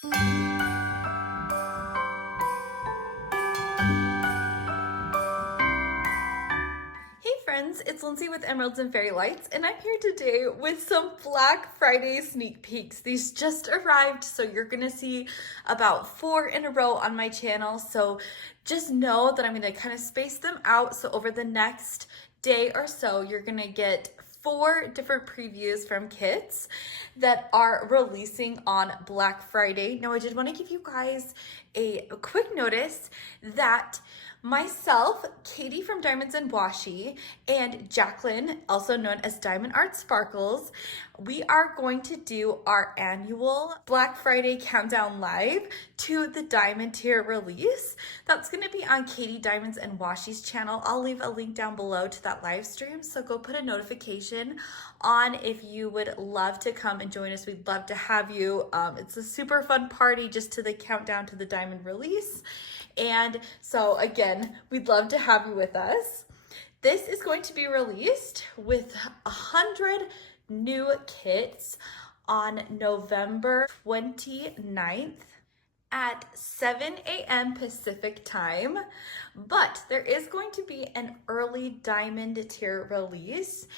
Hey friends, it's Lindsay with Emeralds and Fairy Lights, and I'm here today with some Black Friday sneak peeks. These just arrived, so you're gonna see about 4 in a row on my channel. So just know that I'm gonna kind of space them out. So over the next day or so, you're gonna get 4 different previews from kits that are releasing on Black Friday. Now, I did want to give you guys a quick notice that myself, Katie from Diamonds and Washi, and Jacqueline, also known as Diamond Art Sparkles, we are going to do our annual Black Friday countdown live to the diamond tier release. That's going to be on Katie Diamonds and Washi's channel. I'll leave a link down below to that live stream, so go put a notification on if you would love to come and join us. We'd love to have you. It's a super fun party just to the countdown to the diamond release. And so again, we'd love to have you with us. This is going to be released with 100 new kits on November 29th at 7 a.m. Pacific time, but there is going to be an early diamond tier release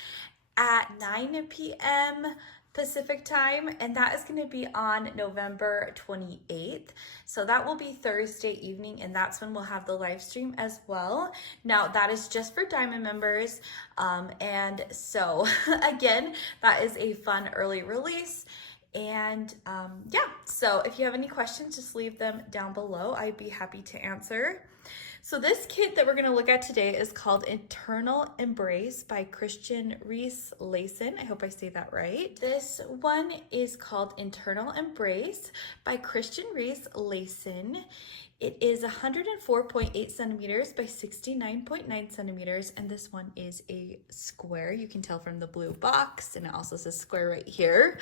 at 9 p.m. Pacific time, and that is going to be on November 28th. So that will be Thursday evening, and that's when we'll have the live stream as well. Now, that is just for Diamond members. And so again, that is a fun early release. And yeah, so if you have any questions, just leave them down below. I'd be happy to answer. So this kit that we're going to look at today is called Eternal Embrace by Riese Lassen. I hope I say that right. This one is called Eternal Embrace by Riese Lassen. It is 104.8 centimeters by 69.9 centimeters, and this one is a square. You can tell from the blue box, and it also says square right here.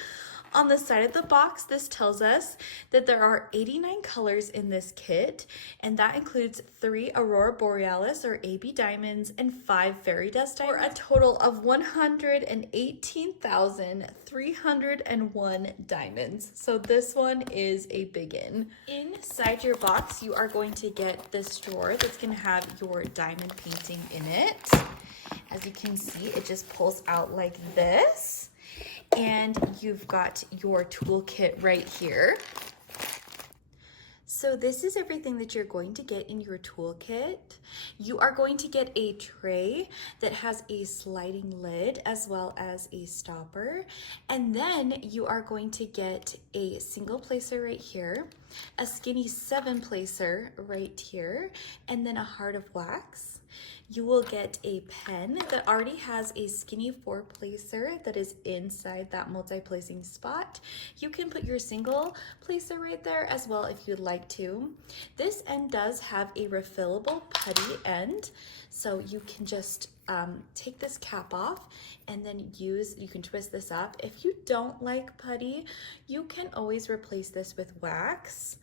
On the side of the box, this tells us that there are 89 colors in this kit, and that includes 3 Aurora Borealis or AB diamonds and 5 fairy dust diamonds, for a total of 118,301 diamonds. So this one is a biggin. Inside your box, you are going to get this drawer that's going to have your diamond painting in it. As you can see, it just pulls out like this. And you've got your toolkit right here. So this is everything that you're going to get in your toolkit. You are going to get a tray that has a sliding lid as well as a stopper. And then you are going to get a single placer right here, a skinny 7 placer right here, and then a heart of wax. You will get a pen that already has a skinny 4 placer that is inside that multi-placing spot. You can put your single placer right there as well if you'd like to. This end does have a refillable putty end, so you can just take this cap off and then you can twist this up. If you don't like putty, you can always replace this with wax,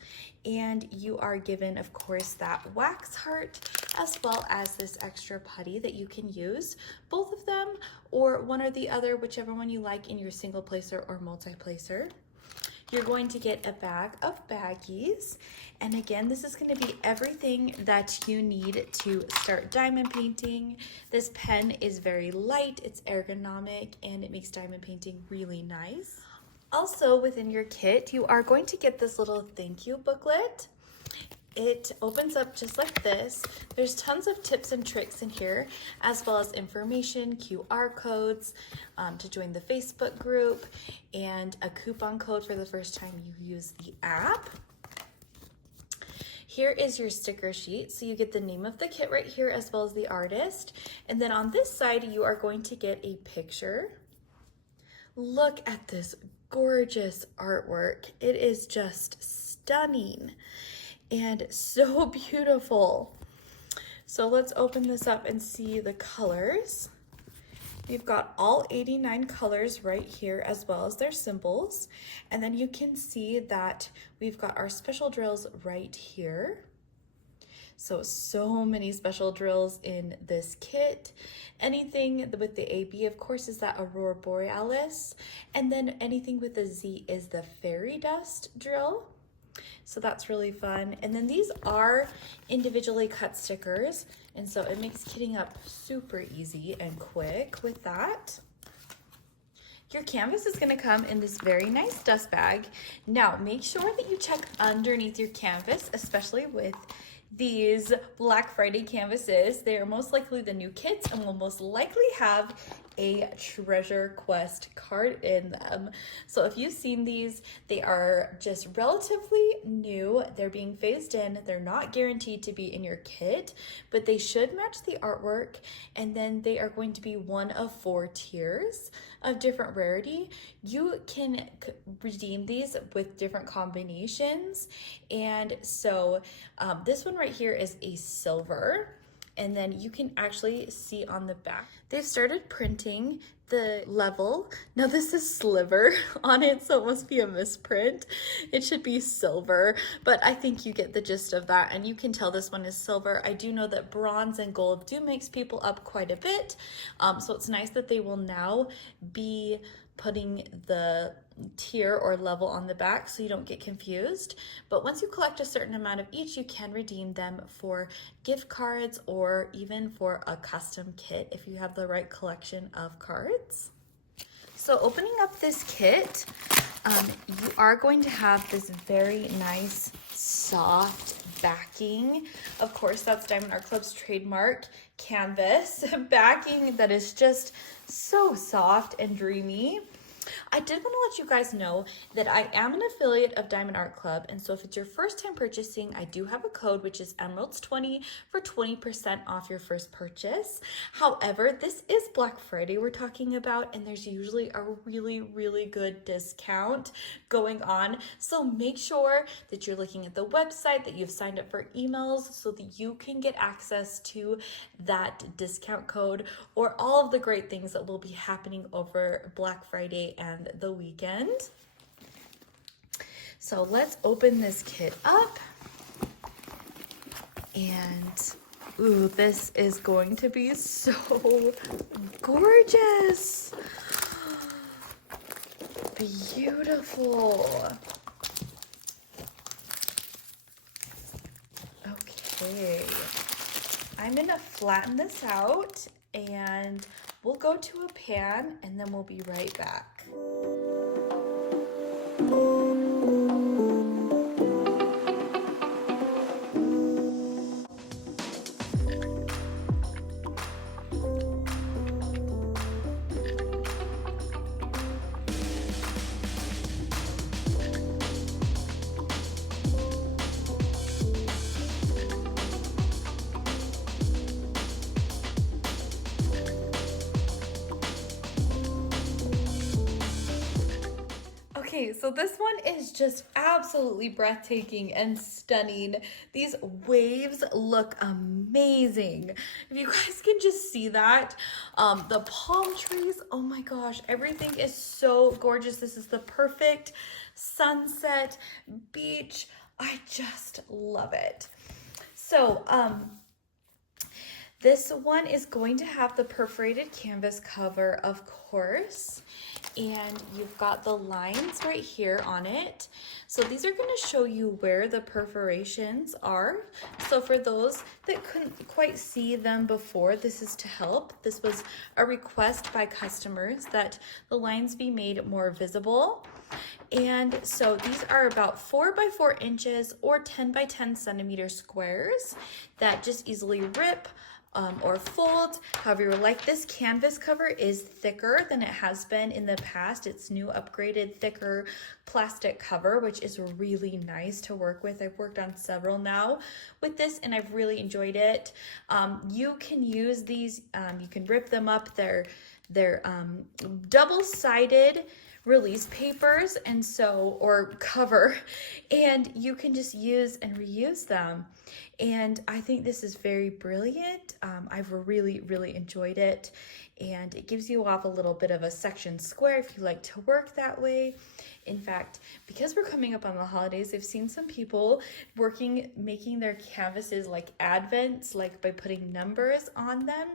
and you are given, of course, that wax heart as well as this extra putty that you can use, both of them or one or the other, whichever one you like in your single placer or multi-placer. You're going to get a bag of baggies, and again, this is going to be everything that you need to start diamond painting. This pen is very light, it's ergonomic, and it makes diamond painting really nice. Also, within your kit, you are going to get this little thank you booklet. It opens up just like this. There's tons of tips and tricks in here, as well as information, QR codes to join the Facebook group, and a coupon code for the first time you use the app. Here is your sticker sheet. So you get the name of the kit right here as well as the artist. And then on this side, you are going to get a picture. Look at this gorgeous artwork. It is just stunning and so beautiful. So let's open this up and see the colors. We've got all 89 colors right here as well as their symbols. And then you can see that we've got our special drills right here. So many special drills in this kit. Anything with the AB, of course, is that Aurora Borealis. And then anything with the Z is the fairy dust drill. So that's really fun. And then these are individually cut stickers, and so it makes kitting up super easy and quick with that. Your canvas is going to come in this very nice dust bag. Now, make sure that you check underneath your canvas, especially with these Black Friday canvases. They are most likely the new kits and will most likely have a treasure quest card in them. So if you've seen these, they are just relatively new. They're being phased in. They're not guaranteed to be in your kit, but they should match the artwork. And then they are going to be one of 4 tiers of different rarity. You can redeem these with different combinations. And so this one right here is a silver. And then you can actually see on the back, they've started printing the level. Now this is sliver on it, so it must be a misprint. It should be silver, but I think you get the gist of that, and you can tell this one is silver. I do know that bronze and gold do mix people up quite a bit, so it's nice that they will now be putting the tier or level on the back so you don't get confused. But once you collect a certain amount of each, you can redeem them for gift cards or even for a custom kit if you have the right collection of cards. So opening up this kit, you are going to have this very nice soft backing. Of course, that's Diamond Art Club's trademark canvas backing that is just so soft and dreamy. I did want to let you guys know that I am an affiliate of Diamond Art Club, and so if it's your first time purchasing, I do have a code, which is Emeralds20 for 20% off your first purchase. However, this is Black Friday we're talking about, and there's usually a really good discount going on. So make sure that you're looking at the website, that you've signed up for emails so that you can get access to that discount code or all of the great things that will be happening over Black Friday and the weekend. So let's open this kit up. And ooh, this is going to be so gorgeous. Beautiful. Okay. I'm gonna flatten this out and we'll go to a pan and then we'll be right back. Okay, so this one is just absolutely breathtaking and stunning. These waves look amazing. If you guys can just see that, the palm trees, oh my gosh, everything is so gorgeous. This is the perfect sunset beach. I just love it. So, this one is going to have the perforated canvas cover, of course, and you've got the lines right here on it. So these are going to show you where the perforations are. So for those that couldn't quite see them before, this is to help. This was a request by customers that the lines be made more visible. And so these are about 4 by 4 inches or 10 by 10 centimeter squares that just easily rip or fold, however you like. This canvas cover is thicker than it has been in the past. It's new upgraded thicker plastic cover, which is really nice to work with. I've worked on several now with this and I've really enjoyed it. You can use these, you can rip them up. They're double-sided release papers, and so, or cover, and you can just use and reuse them. And I think this is very brilliant. I've really enjoyed it. and it gives you off a little bit of a section square if you like to work that way. In fact, because we're coming up on the holidays, I've seen some people making their canvases like advents, like by putting numbers on them.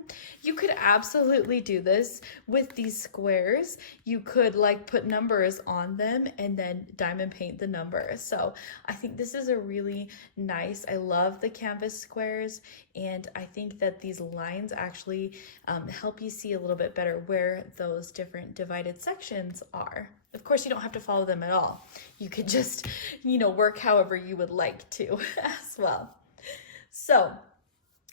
You could absolutely do this with these squares. You could like put numbers on them and then diamond paint the numbers. So I think this is a really nice, I love the canvas squares, and I think that these lines actually help you see a little bit better where those different divided sections are. Of course, you don't have to follow them at all. You could just, work however you would like to as well. So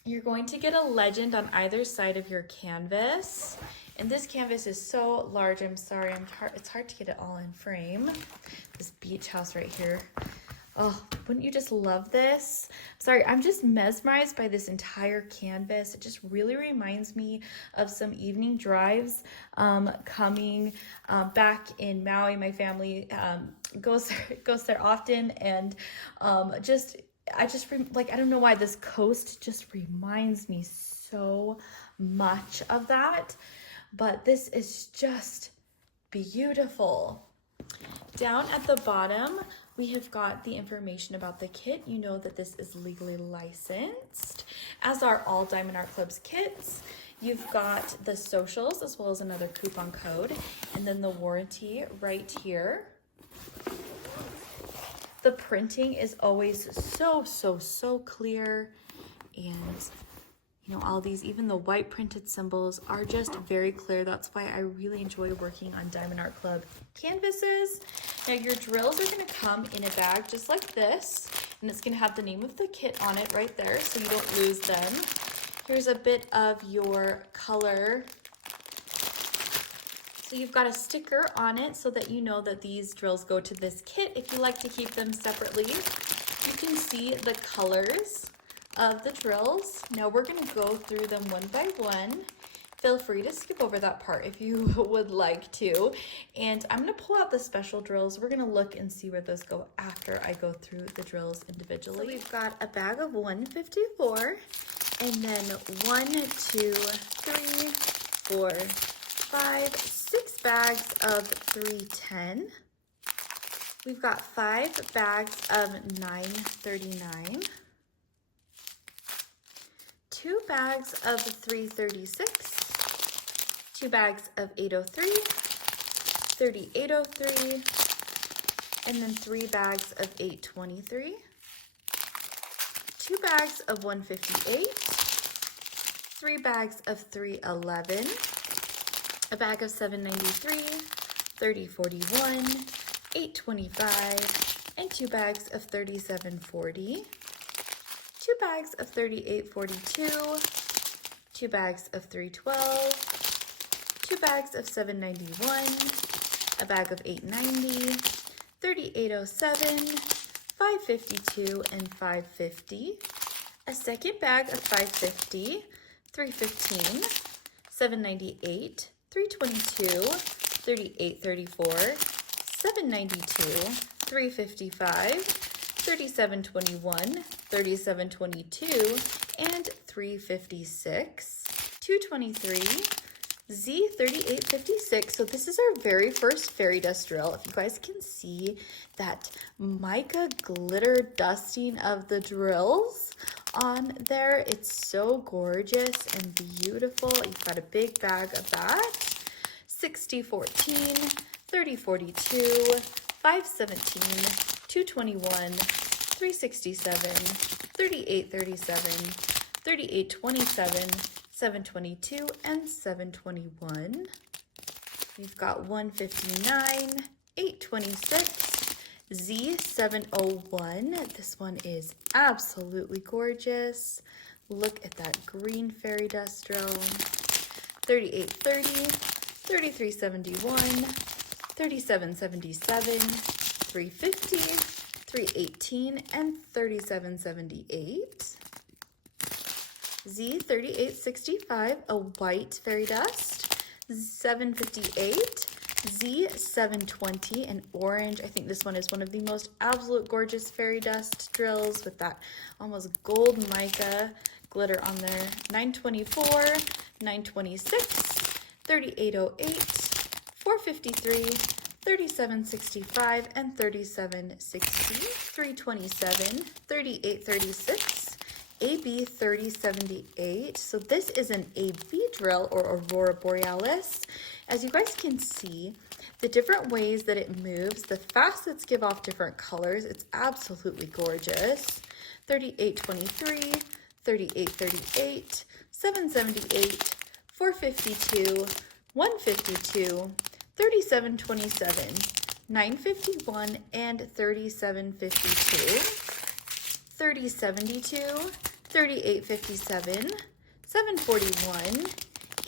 you're going to get a legend on either side of your canvas. And this canvas is so large, I'm sorry, it's hard to get it all in frame. This beach house right here. Oh, wouldn't you just love this? Sorry, I'm just mesmerized by this entire canvas. It just really reminds me of some evening drives coming back in Maui. My family goes there often, and I don't know why this coast just reminds me so much of that, but this is just beautiful. Down at the bottom, we have got the information about the kit. You know that this is legally licensed, as are all Diamond Art Club's kits. You've got the socials as well as another coupon code, and then the warranty right here. The printing is always so clear, and all these, even the white printed symbols are just very clear. That's why I really enjoy working on Diamond Art Club canvases. Now your drills are gonna come in a bag just like this, and it's gonna have the name of the kit on it right there so you don't lose them. Here's a bit of your color. So you've got a sticker on it so that you know that these drills go to this kit. If you like to keep them separately, you can see the colors of the drills. Now we're going to go through them one by one. Feel free to skip over that part if you would like to. And I'm going to pull out the special drills. We're going to look and see where those go after I go through the drills individually. So we've got a bag of 154, and then 1, 2, 3, 4, 5, 6 bags of 310. We've got 5 bags of 939. 2 bags of 336, 2 bags of 803, 3803, and then 3 bags of 823, 2 bags of 158, 3 bags of 311, a bag of 793, 3041, 825, and 2 bags of 3740. 2 bags of 3842, 2 bags of 312, 2 bags of 791, a bag of 890, 3807, 552, and 550, a second bag of 550, 315, 798, 322, 3834, 792, 355, 3721, 3722, and 356, 223, Z3856. So this is our very first fairy dust drill. If you guys can see that mica glitter dusting of the drills on there, it's so gorgeous and beautiful. You've got a big bag of that. 6014, 3042, 517, 221, 367, 3837, 3827, 722, and 721. We've got 159, 826, Z701. This one is absolutely gorgeous. Look at that green fairy dust drill. 3830, 3371, 3777, 350, 318, and 3778. Z3865, a white fairy dust. 758, Z720, an orange. I think this one is one of the most absolute gorgeous fairy dust drills with that almost gold mica glitter on there. 924, 926, 3808, 453, 3765, and 3760, 327, 3836, AB 3078. So this is an AB drill, or Aurora Borealis. As you guys can see, the different ways that it moves, the facets give off different colors. It's absolutely gorgeous. 3823, 3838, 778, 452, 152, 3727, 951, and 3752, 3072, 3857, 741,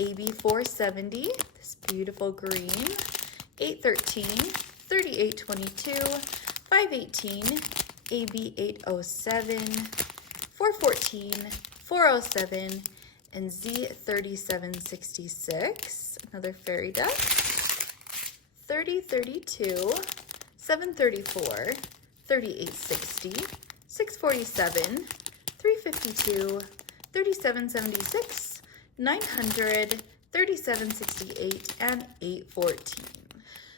AB 470, this beautiful green, 813, 3822, 518, AB 807, 414, 407, and Z 3766, another fairy dust, 3032, 734, 3860, 647, 352, 3776, 900, 3768, and 814.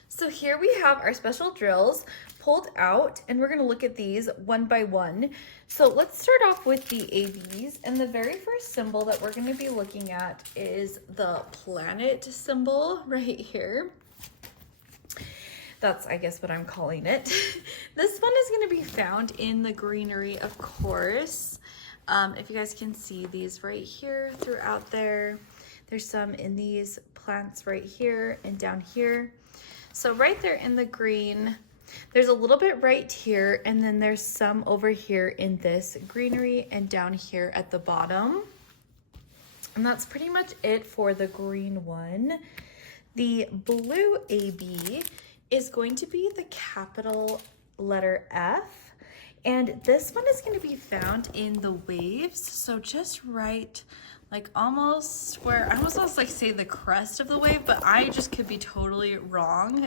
So here we have our special drills pulled out, and we're going to look at these one by one. So let's start off with the ABs, and the very first symbol that we're going to be looking at is the planet symbol right here. That's, I guess, what I'm calling it. This one is going to be found in the greenery, of course. If you guys can see these right here throughout there. There's some in these plants right here and down here. So right there in the green, there's a little bit right here, and then there's some over here in this greenery and down here at the bottom. And that's pretty much it for the green one. The blue AB is going to be the capital letter F, and this one is going to be found in the waves. So just right, like almost where, I almost want to like say the crest of the wave, but I just could be totally wrong.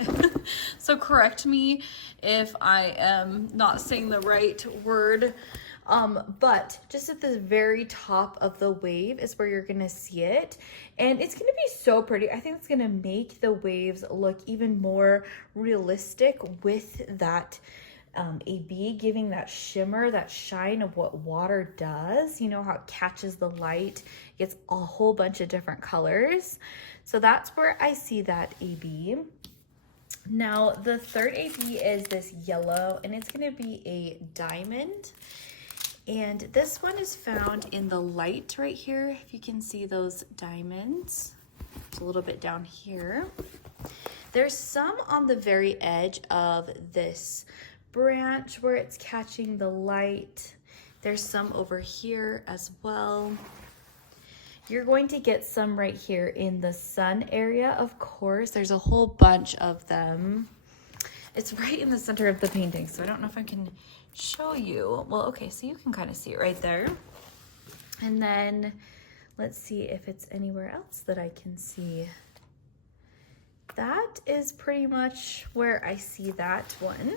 So correct me if I am not saying the right word. But just at the very top of the wave is where you're gonna see it. And it's gonna be so pretty. I think it's gonna make the waves look even more realistic with that AB giving that shimmer, that shine of what water does. You know how it catches the light, gets a whole bunch of different colors. So that's where I see that AB. Now the third AB is this yellow, and it's gonna be a diamond. And this one is found in the light right here. If you can see those diamonds, it's a little bit down here. There's some on the very edge of this branch where it's catching the light. There's some over here as well. You're going to get some right here in the sun area, of course. There's a whole bunch of them. It's right in the center of the painting, so I don't know if I can show you. Well, okay, so you can kind of see it right there. And then let's see if it's anywhere else that I can see. That is pretty much where I see that one.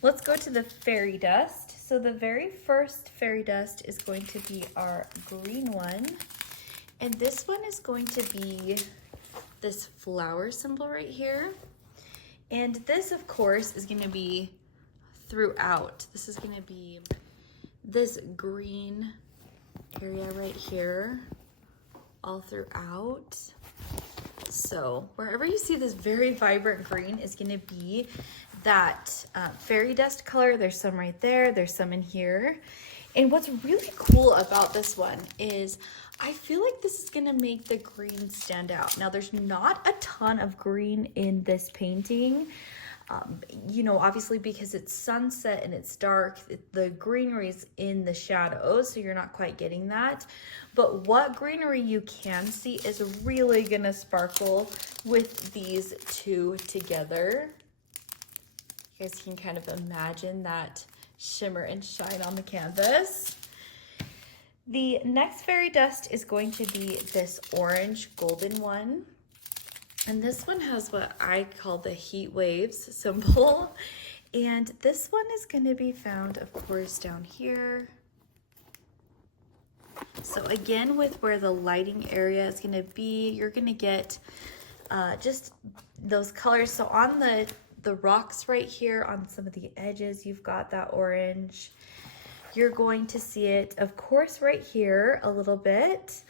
Let's go to the fairy dust. So the very first fairy dust is going to be our green one. And this one is going to be this flower symbol right here. And this, of course, is going to be throughout. This is going to be this green area right here all throughout. So wherever you see this very vibrant green is going to be that fairy dust color. There's some right there. There's some in here. And what's really cool about this one is I feel like this is going to make the green stand out. Now, there's not a ton of green in this painting. You know, obviously because it's sunset and it's dark, the greenery's in the shadows, so you're not quite getting that. But what greenery you can see is really gonna sparkle with these two together. You guys can kind of imagine that shimmer and shine on the canvas. The next fairy dust is going to be this orange golden one. And this one has what I call the heat waves symbol. And this one is going to be found, of course, down here. So again, with where the lighting area is gonna be, you're gonna get just those colors. So on the rocks right here, on some of the edges, you've got that orange. You're going to see it, of course, right here a little bit.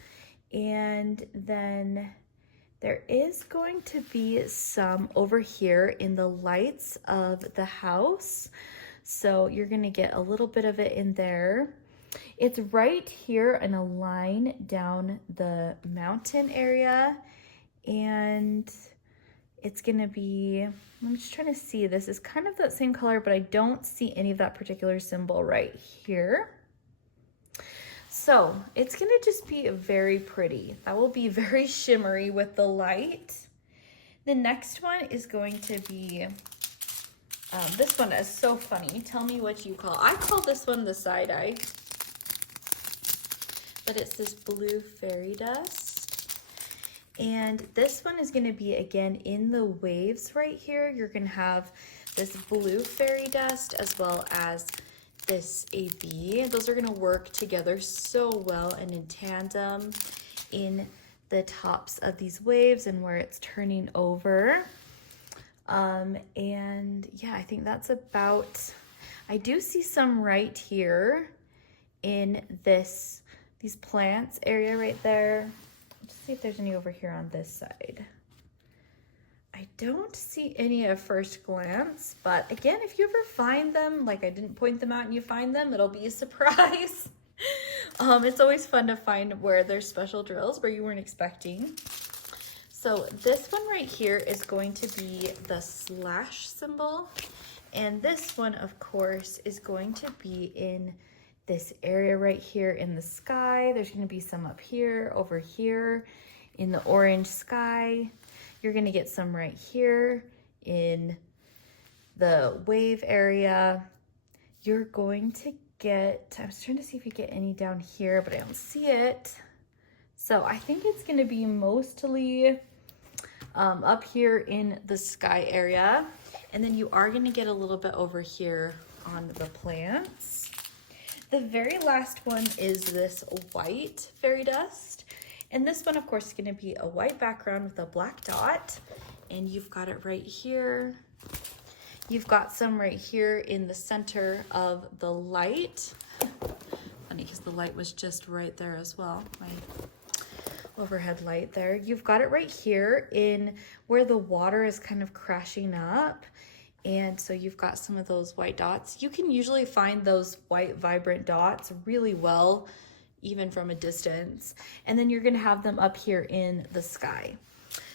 And then there is going to be some over here in the lights of the house. So you're gonna get a little bit of it in there. It's right here in a line down the mountain area. And it's gonna be, I'm just trying to see, this is kind of that same color, but I don't see any of that particular symbol right here. So it's gonna just be very pretty. That will be very shimmery with the light. The next one is going to be, this one is so funny. Tell me what you call. I call this one the side-eye, but it's this blue fairy dust. And this one is gonna be, again, in the waves right here. You're gonna have this blue fairy dust as well as this AB. Those are gonna work together so well and in tandem in the tops of these waves and where it's turning over. And yeah, I think that's about, I do see some right here in these plants area right there. Let's see if there's any over here on this side. I don't see any at first glance, but again, if you ever find them, like I didn't point them out and you find them, it'll be a surprise. It's always fun to find where there's special drills where you weren't expecting. So this one right here is going to be the slash symbol. And this one, of course, is going to be in this area right here in the sky. There's going to be some up here, over here in the orange sky. You're going to get some right here in the wave area. You're going to get, I was trying to see if you get any down here, but I don't see it. So I think it's going to be mostly up here in the sky area. And then you are going to get a little bit over here on the plants. The very last one is this white fairy dust. And this one, of course, is going to be a white background with a black dot. And you've got it right here. You've got some right here in the center of the light. Funny, because the light was just right there as well. My overhead light there. You've got it right here in where the water is kind of crashing up. And so you've got some of those white dots. You can usually find those white vibrant dots really well, even from a distance. And then you're gonna have them up here in the sky.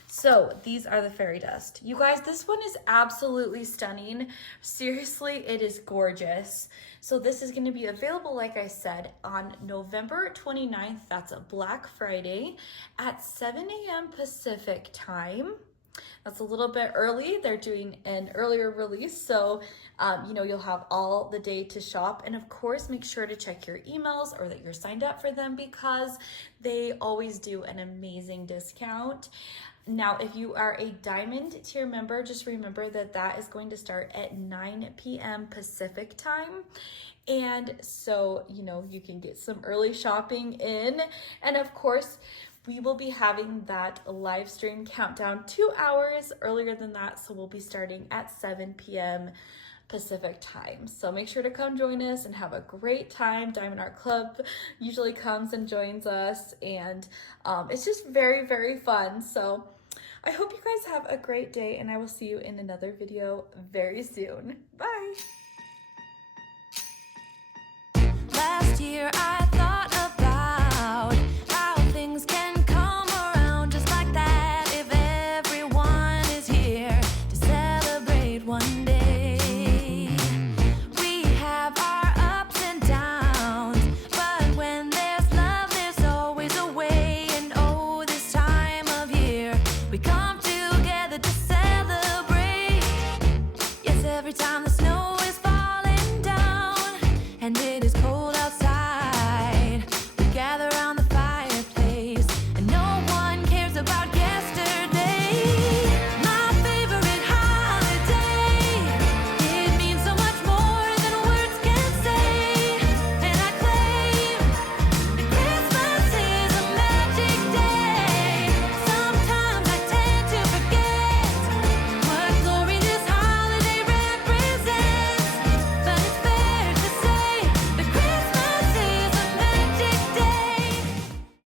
So these are the fairy dust. You guys, this one is absolutely stunning. Seriously, it is gorgeous. So this is gonna be available, like I said, on November 29th. That's a Black Friday at 7 a.m. Pacific time. That's a little bit early. They're doing an earlier release, so you know, you'll have all the day to shop. And of course, make sure to check your emails or that you're signed up for them because they always do an amazing discount. Now, if you are a Diamond tier member, just remember that that is going to start at 9 p.m. Pacific time. And so, you know, you can get some early shopping in. And of course, we will be having that live stream countdown 2 hours earlier than that. So we'll be starting at 7 p.m. Pacific time. So make sure to come join us and have a great time. Diamond Art Club usually comes and joins us, and it's just very, very fun. So I hope you guys have a great day, and I will see you in another video very soon. Bye. Last year I thought about how things can come around just like that if everyone is here to celebrate one day. We have our ups and downs, but when there's love there's always a way. And oh, this time of year we come together to celebrate. Yes, every time the